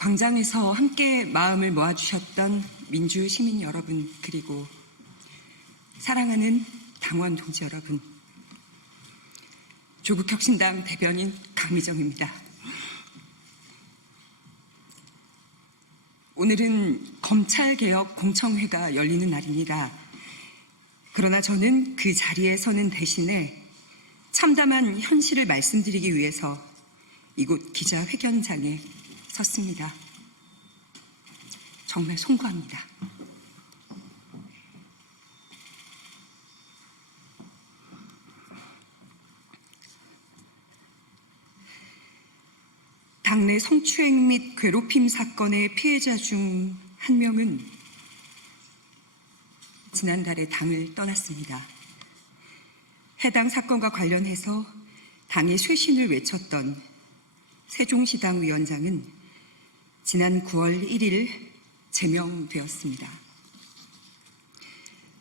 광장에서 함께 마음을 모아주셨던 민주 시민 여러분, 그리고 사랑하는 당원 동지 여러분, 조국혁신당 대변인 강미정입니다. 오늘은 검찰개혁 공청회가 열리는 날입니다. 그러나 저는 그 자리에 서는 대신에 참담한 현실을 말씀드리기 위해서 이곳 기자회견장에 섰습니다. 정말 송구합니다. 당내 성추행 및 괴롭힘 사건의 피해자 중 한 명은 지난달에 당을 떠났습니다. 해당 사건과 관련해서 당의 쇄신을 외쳤던 세종시당 위원장은 지난 9월 1일 제명되었습니다.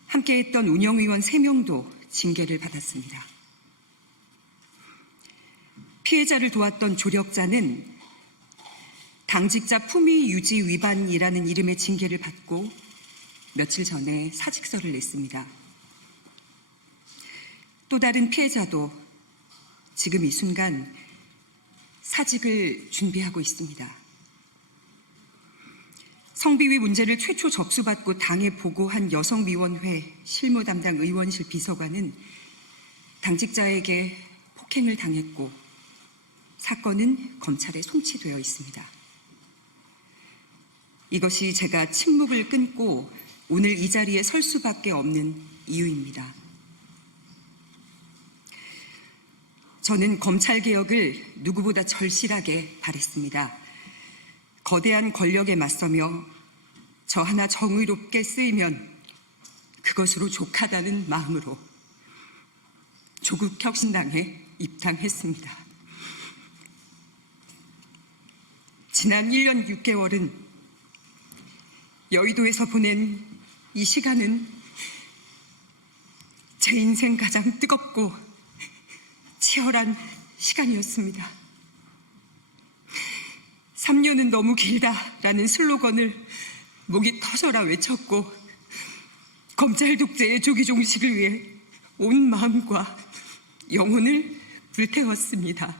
함께했던 운영위원 3명도 징계를 받았습니다. 피해자를 도왔던 조력자는 당직자 품위 유지 위반이라는 이름의 징계를 받고 며칠 전에 사직서를 냈습니다. 또 다른 피해자도 지금 이 순간 사직을 준비하고 있습니다. 성비위 문제를 최초 접수받고 당에 보고한 여성위원회 실무 담당 의원실 비서관은 당직자에게 폭행을 당했고 사건은 검찰에 송치되어 있습니다. 이것이 제가 침묵을 끊고 오늘 이 자리에 설 수밖에 없는 이유입니다. 저는 검찰개혁을 누구보다 절실하게 바랬습니다. 거대한 권력에 맞서며 저 하나 정의롭게 쓰이면 그것으로 족하다는 마음으로 조국혁신당에 입당했습니다. 지난 1년 6개월은 여의도에서 보낸 이 시간은 제 인생 가장 뜨겁고 치열한 시간이었습니다. 3년은 너무 길다라는 슬로건을 목이 터져라 외쳤고 검찰 독재의 조기 종식을 위해 온 마음과 영혼을 불태웠습니다.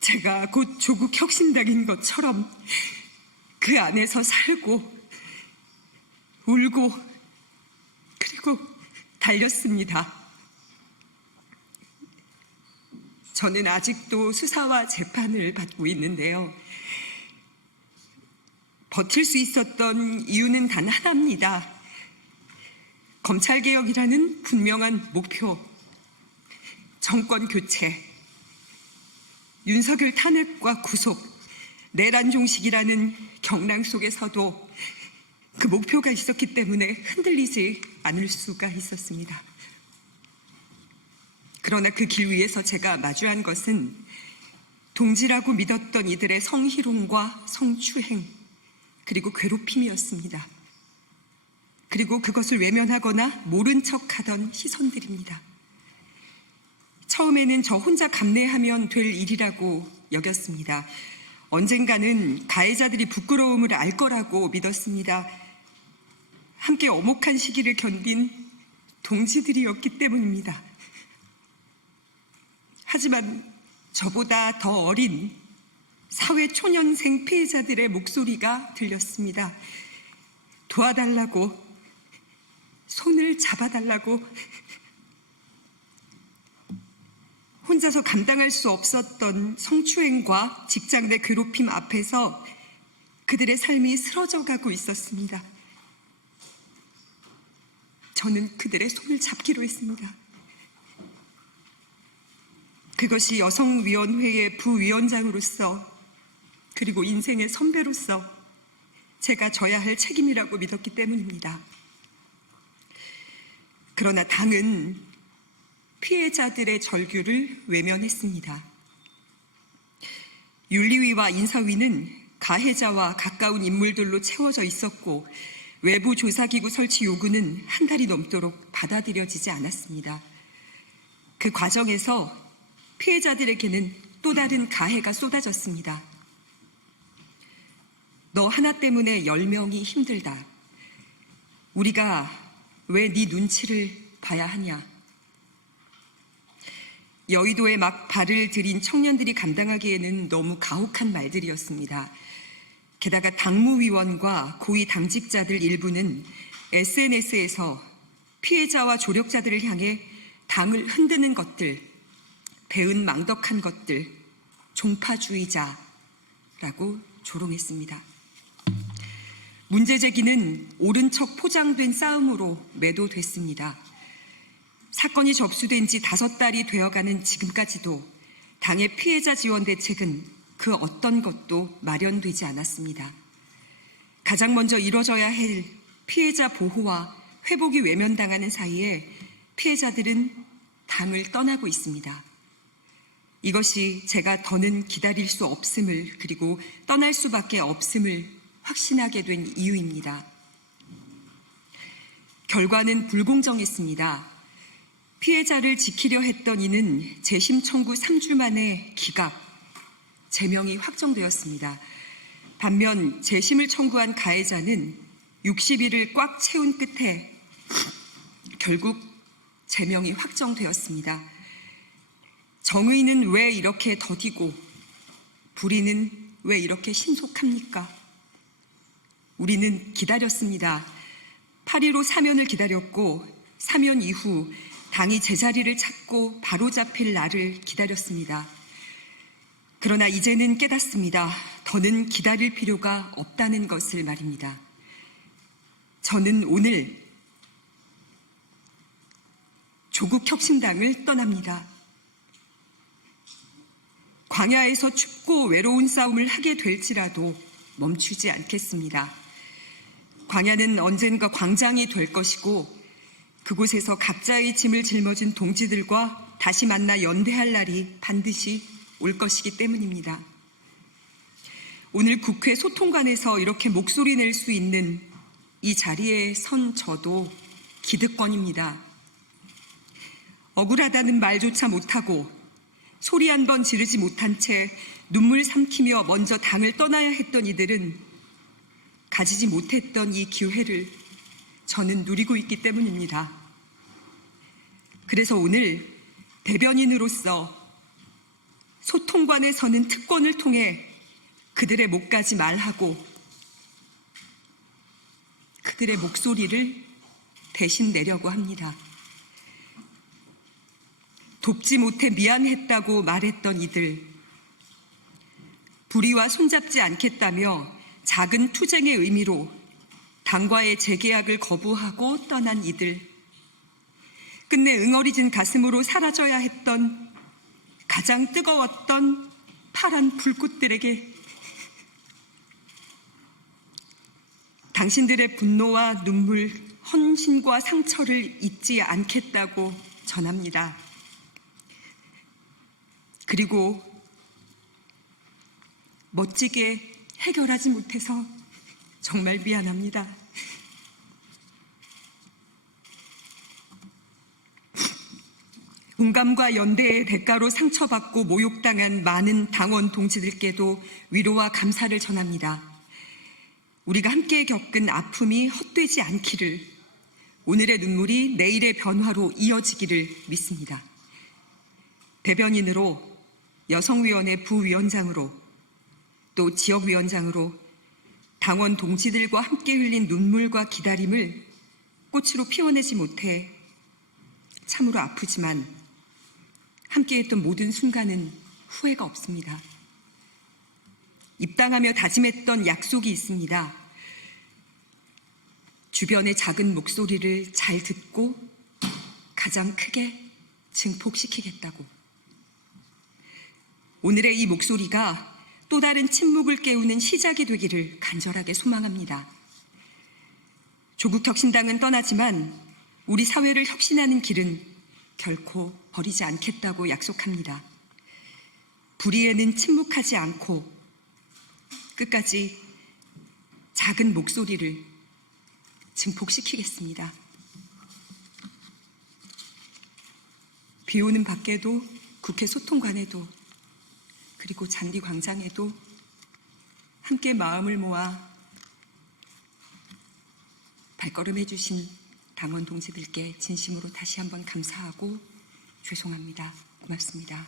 제가 곧 조국 혁신당인 것처럼 그 안에서 살고 울고 그리고 달렸습니다. 저는 아직도 수사와 재판을 받고 있는데요. 버틸 수 있었던 이유는 단 하나입니다. 검찰개혁이라는 분명한 목표, 정권 교체, 윤석열 탄핵과 구속, 내란 종식이라는 경랑 속에서도 그 목표가 있었기 때문에 흔들리지 않을 수가 있었습니다. 그러나 그 길 위에서 제가 마주한 것은 동지라고 믿었던 이들의 성희롱과 성추행, 그리고 괴롭힘이었습니다. 그리고 그것을 외면하거나 모른 척하던 시선들입니다. 처음에는 저 혼자 감내하면 될 일이라고 여겼습니다. 언젠가는 가해자들이 부끄러움을 알 거라고 믿었습니다. 함께 엄혹한 시기를 견딘 동지들이었기 때문입니다. 하지만 저보다 더 어린 사회 초년생 피해자들의 목소리가 들렸습니다. 도와달라고, 손을 잡아달라고, 혼자서 감당할 수 없었던 성추행과 직장 내 괴롭힘 앞에서 그들의 삶이 쓰러져가고 있었습니다. 저는 그들의 손을 잡기로 했습니다. 그것이 여성위원회의 부위원장으로서 그리고 인생의 선배로서 제가 져야 할 책임이라고 믿었기 때문입니다. 그러나 당은 피해자들의 절규를 외면했습니다. 윤리위와 인사위는 가해자와 가까운 인물들로 채워져 있었고 외부 조사기구 설치 요구는 한 달이 넘도록 받아들여지지 않았습니다. 그 과정에서 피해자들에게는 또 다른 가해가 쏟아졌습니다. 너 하나 때문에 10명이 힘들다. 우리가 왜 네 눈치를 봐야 하냐. 여의도에 막 발을 들인 청년들이 감당하기에는 너무 가혹한 말들이었습니다. 게다가 당무위원과 고위 당직자들 일부는 SNS에서 피해자와 조력자들을 향해 당을 흔드는 것들, 배은망덕한 것들, 종파주의자라고 조롱했습니다. 문제 제기는 옳은 척 포장된 싸움으로 매도됐습니다. 사건이 접수된 지 5달이 되어가는 지금까지도 당의 피해자 지원 대책은 그 어떤 것도 마련되지 않았습니다. 가장 먼저 이뤄져야 할 피해자 보호와 회복이 외면당하는 사이에 피해자들은 당을 떠나고 있습니다. 이것이 제가 더는 기다릴 수 없음을, 그리고 떠날 수밖에 없음을 확신하게 된 이유입니다. 결과는 불공정했습니다. 피해자를 지키려 했던 이는 재심 청구 3주 만에 기각, 제명이 확정되었습니다. 반면 재심을 청구한 가해자는 60일을 꽉 채운 끝에 결국 제명이 확정되었습니다. 정의는 왜 이렇게 더디고 불의는 왜 이렇게 신속합니까? 우리는 기다렸습니다. 8.15 사면을 기다렸고 사면 이후 당이 제자리를 찾고 바로잡힐 날을 기다렸습니다. 그러나 이제는 깨닫습니다. 더는 기다릴 필요가 없다는 것을 말입니다. 저는 오늘 조국혁신당을 떠납니다. 광야에서 춥고 외로운 싸움을 하게 될지라도 멈추지 않겠습니다. 광야는 언젠가 광장이 될 것이고 그곳에서 각자의 짐을 짊어진 동지들과 다시 만나 연대할 날이 반드시 올 것이기 때문입니다. 오늘 국회 소통관에서 이렇게 목소리 낼 수 있는 이 자리에 선 저도 기득권입니다. 억울하다는 말조차 못하고 소리 한 번 지르지 못한 채 눈물 삼키며 먼저 당을 떠나야 했던 이들은 가지지 못했던 이 기회를 저는 누리고 있기 때문입니다. 그래서 오늘 대변인으로서 소통관에 서는 특권을 통해 그들의 목까지 말하고 그들의 목소리를 대신 내려고 합니다. 돕지 못해 미안했다고 말했던 이들, 불의와 손잡지 않겠다며 작은 투쟁의 의미로 당과의 재계약을 거부하고 떠난 이들, 끝내 응어리진 가슴으로 사라져야 했던 가장 뜨거웠던 파란 불꽃들에게 당신들의 분노와 눈물, 헌신과 상처를 잊지 않겠다고 전합니다. 그리고 멋지게 해결하지 못해서 정말 미안합니다. 공감과 연대의 대가로 상처받고 모욕당한 많은 당원 동지들께도 위로와 감사를 전합니다. 우리가 함께 겪은 아픔이 헛되지 않기를, 오늘의 눈물이 내일의 변화로 이어지기를 믿습니다. 대변인으로, 여성위원회 부위원장으로, 또 지역위원장으로 당원 동지들과 함께 흘린 눈물과 기다림을 꽃으로 피워내지 못해 참으로 아프지만 함께했던 모든 순간은 후회가 없습니다. 입당하며 다짐했던 약속이 있습니다. 주변의 작은 목소리를 잘 듣고 가장 크게 증폭시키겠다고. 오늘의 이 목소리가 또 다른 침묵을 깨우는 시작이 되기를 간절하게 소망합니다. 조국혁신당은 떠나지만 우리 사회를 혁신하는 길은 결코 버리지 않겠다고 약속합니다. 불의에는 침묵하지 않고 끝까지 작은 목소리를 증폭시키겠습니다. 비 오는 밖에도, 국회 소통관에도, 그리고 잔디광장에도 함께 마음을 모아 발걸음해 주신 당원 동지들께 진심으로 다시 한번 감사하고 죄송합니다. 고맙습니다.